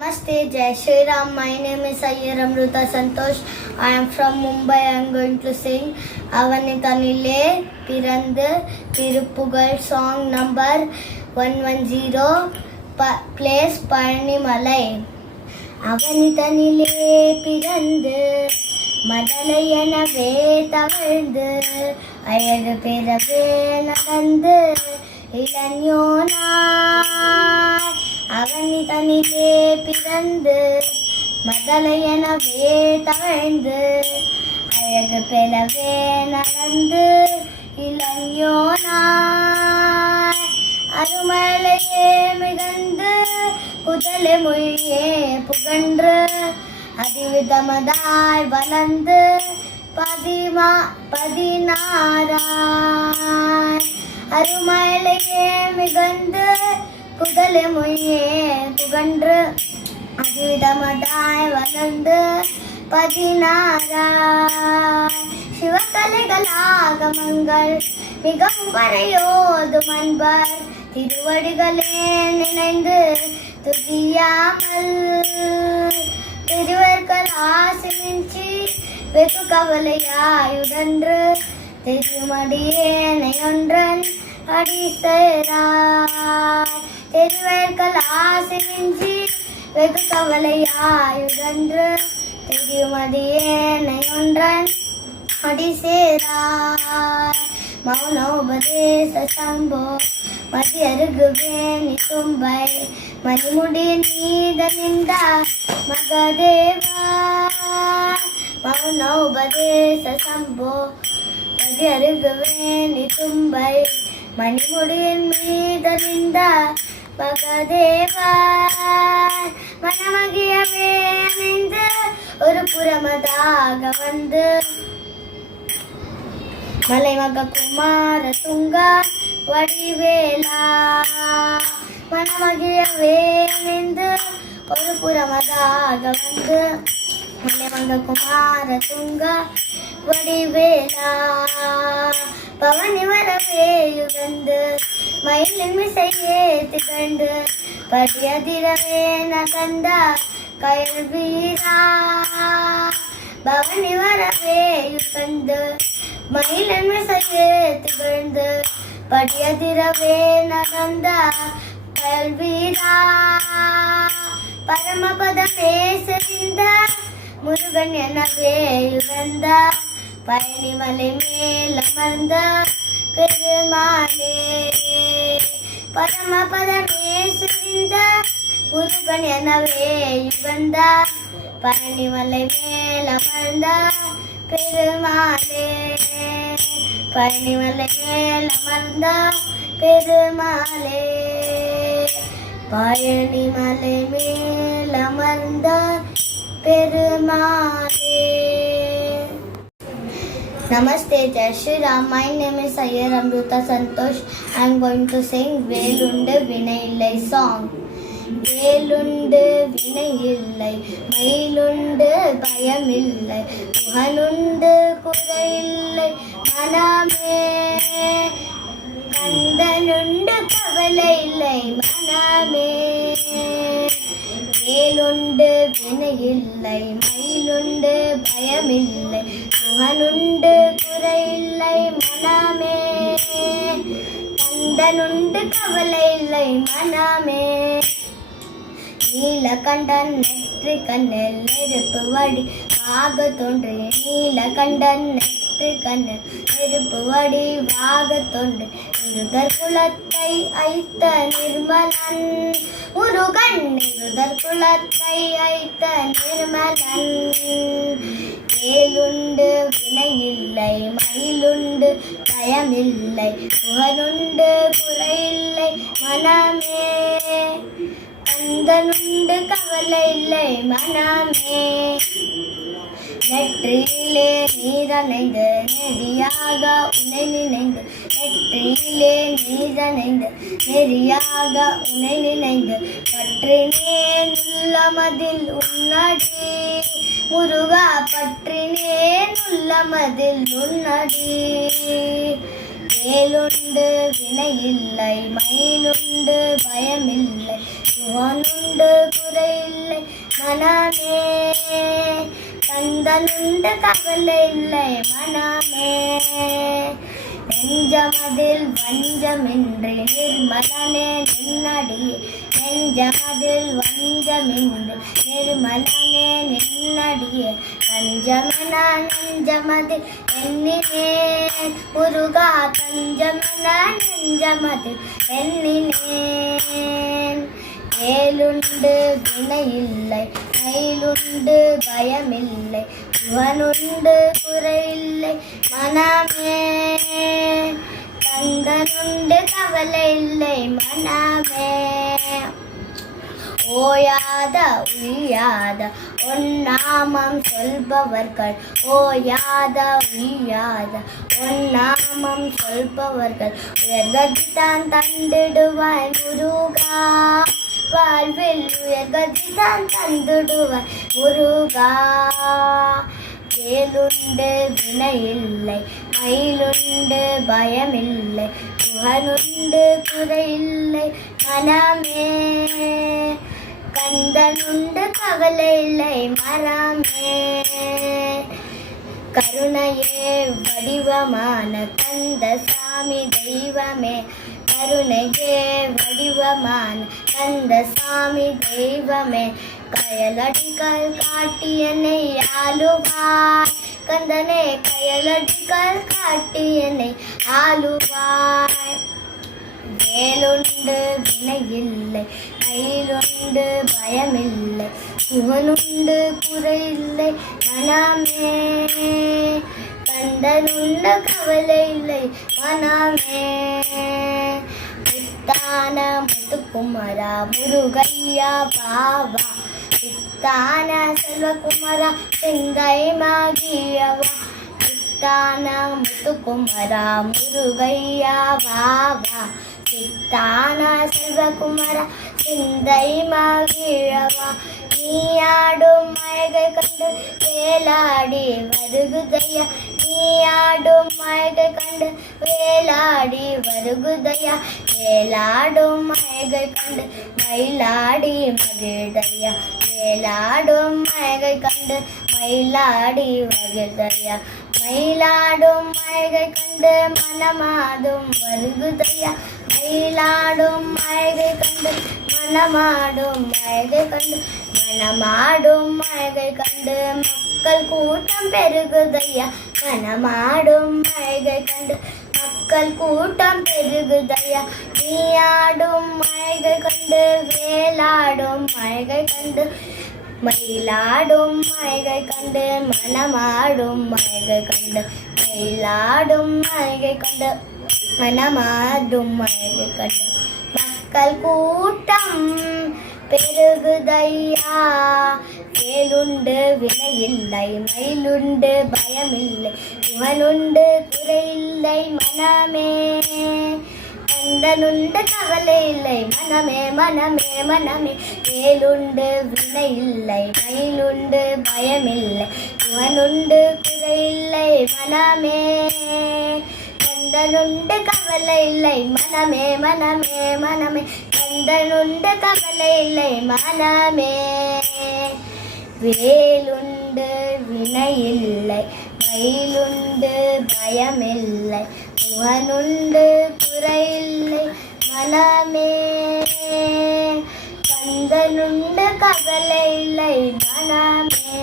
Namaste, Jai Shri Ram. My name is Ayyar Amruta Santosh. I am from Mumbai. I am going to sing Avanitanile Pirandu Tirupugal song number 110. Place Palani Malai. Avanitanile Pirandu Madalayanave Tavaldu Ayagu Perave Nakandu Ilanyona அவனிதனிலே பிறந்து மதலையனவே தவழ்ந்து அழகு பெறவே நடந்து இளஞ்சோனாய் அருமலையே மிகந்து புதலை மொழியே புகன்று அதிவிதமதாய் வளர்ந்து பதினாராய் அருமலையே மிகந்து புதலை மொழியே புகன்று அதிவிதமதாய் வளர்ந்து பதினாராய் சிவகலைகளாகமங்கள் மிகவும் வரையோதும் அன்பர் திருவடிகளே நினைந்து துதியாமல் திருவர்கள் ஆசிமின்றி வெகு கவலையாயுடன்று தெரியுமடியேனை ஒன்றன் அடி சேராய் திருவர்கள் ஆசிமின்றி வெகு கவலையாயுடன்று தெரியுமடியேனை ஒன்றன் அடி சேராய் மௌனோபதேச சம்போ மதி அருகுவேணி தும்பை மணிமுடி நீத நின்ற மகதேவா மௌனோபதேச சம்போ மதி அருகுவேணி தும்பை மணிமுடியின் மீதலிந்த மகதேவா மனமகியவே அணிந்து ஒரு புறமதாக வந்து மலைமக குமார துங்கா வடிவேலா மனமகியவே அணிந்து ஒரு புறமதாக வந்து மலைமக குமார துங்கா வடிவேலா பவனி வரவே யுகந்து மயிலின் மிசையே திகழ்ந்து படியதிரவே நகந்த கயல் வீரா பவனி வரவே யுகந்து மயிலின் மிசையே திகழ்ந்து படியதிரவே நகந்த கயல் வீரா பரமபத பேசுகின்ற முருகன் எனவே யுகந்த பழனிமலை மேல் அமர்ந்த பெருமாளே பரமபதமே சுரிந்த முருகன் எனவே யுகந்த பழனிமலை மேல் அமர்ந்த பெருமாளே பழனிமலை மேல் அமர்ந்த பெருமாளே பழனிமலை மேல் அமர்ந்த பெருமாளே. Namaste, Jai Shri Ram. My name is Ayyar Amruta Santosh. I am going to sing Velundu Vinayillai song. Velundu Vinayillai, Mailundu Bayamillai, Kuhanundu Kurayillai, Maname, Kandanundu Kavalaillai, Maname. வேலுண்டு வினையில்லை மயிலுண்டு பயமில்லை முகனுண்டு குறையில்லை மனமே கந்தனுண்டு கவலை இல்லை மனமே நீலகண்டன் நெற்றி கண்ணில் நெருப்பு வடி வாக தோன்றிய நீலகண்டன் நெற்றி கண்ணில் நெருப்பு வடி வாக தோன்று இருதர் குலத்தை ஐத்த நிர்மலன் முருகன் இருதர் குலத்தை ஐத்த நிர்மலன் வேலுண்டு வினையில்லை மயிலுண்டு பயமில்லை முகனுண்டு குறையில்லை மனமே கந்தனுண்டு கவலை இல்லை மனமே நெற்றியிலே நீரணைந்து நெறியாக உன்னை நினைந்து நெற்றியிலே நீரணைந்து நெறியாக உன்னை நினைந்து பற்றினேன் உள்ளமதில் உன்னடி முருகா பற்றினேன் உள்ளமதில் உன்னடி வேலுண்டு வேலுண்டு வினையில்லை மயிலுண்டு பயமில்லை சுவனுண்டு குறையில்லை மனமே கந்தனுண்டு கவலை இல்லை மனமே நெஞ்சமதில் வஞ்சமின்றி நிர்மலனே நின்னடியே நெஞ்சமதில் வஞ்சமின்றி நிர்மலனே நின்னடியே கஞ்சமன நெஞ்சமதில் எண்ணினேன் முருகா கஞ்சமன நெஞ்சமதில் எண்ணினேன் வேலுண்டு வினையில்லை மயிலுண்டு பயமில்லை சிவனுண்டு குறையில்லை மனமே கந்தனுண்டு கவலை இல்லை மனமே ஓயாத உய்யாத ஒன்னாமம் சொல்பவர்கள் ஓயாத உய்யாத ஒன்னாமம் சொல்பவர்கள் உயர்கதிதான் தந்திடுவாய் முருகா வாழ்வில் உயர்கதிதான் தந்திடுவாய் முருகா வேலுண்டு வினையில்லை மயிலுண்டு பயமில்லை குகனுண்டு குறையில்லை மனமே கந்தனுண்டு கவலை இல்லை மரமே கருணையே வடிவமான கந்த சாமி தெய்வமே கருணையே வடிவமான கந்த சாமி தெய்வமே கயலடிகள் காட்டியனை ஆளுவாய் கந்தனே கயலடிகள் காட்டியனை ஆளுவாய் வேலுண்டு வினையில்லை மயிலுண்டு பயமில்லை சுவனுண்டு குறையில்லை மனமே கந்தனுண்டு கவலை இல்லை மனமே முத்தான முத்துக்குமரா முருகையா பாவா முத்தான செல்வகுமரா சிந்தை மாகியவா முத்தான முத்துக்குமரா முருகையா பாவா சித்தான செல்வகுமரா சிந்தை மகிழவா நீயாடும் மழகை கண்டு வேலாடி வருகுதையா நீயாடும் மழகை கண்டு வேலாடி வருகுதையா வேலாடும் மழகை கண்டு மயிலாடி மகிழ்தையா வேலாடும் மழகை கண்டு மயிலாடி மகிழ்தையா மயிலாடும் மழகை கண்டு மனமாடும் வருகுதையா மயிலாடும் மழகை கண்டு மனமாடும் மழகை கண்டு மனமாடும் மழகை கண்டு மக்கள் கூட்டம் பெருகுதையா மனமாடும் மழகை கண்டு மக்கள் கூட்டம் பெருகுதையா நீயாடும் மழகை கண்டு வேலாடும் மழகை கண்டு மயிலாடும் மழகை கண்டு மனமாடும் மழகை கண்டு மயிலாடும் மழகை கண்டு மனமாடும் மழகை கண்டு மக்கள் கூட்டம் பெருகுதையா வேலுண்டு வினையில்லை மயிலுண்டு பயமில்லை சிவனுண்டு குறையில்லை மனமே கந்தனுண்டு கவலை இல்லை மனமே மனமே மனமே வேலுண்டு வினையில்லை மயிலுண்டு பயமில்லை சிவனுண்டு குறையில்லை மனமே கந்தனுண்டு கவலை இல்லை மனமே மனமே மனமே கந்தனுண்டு கவலை இல்லை மனமே வேலுண்டு வினையில்லை மயிலுண்டு பயமில்லை முகனுண்டு குறையில்லை மனமே கந்தனுண்டு கவலை இல்லை மனமே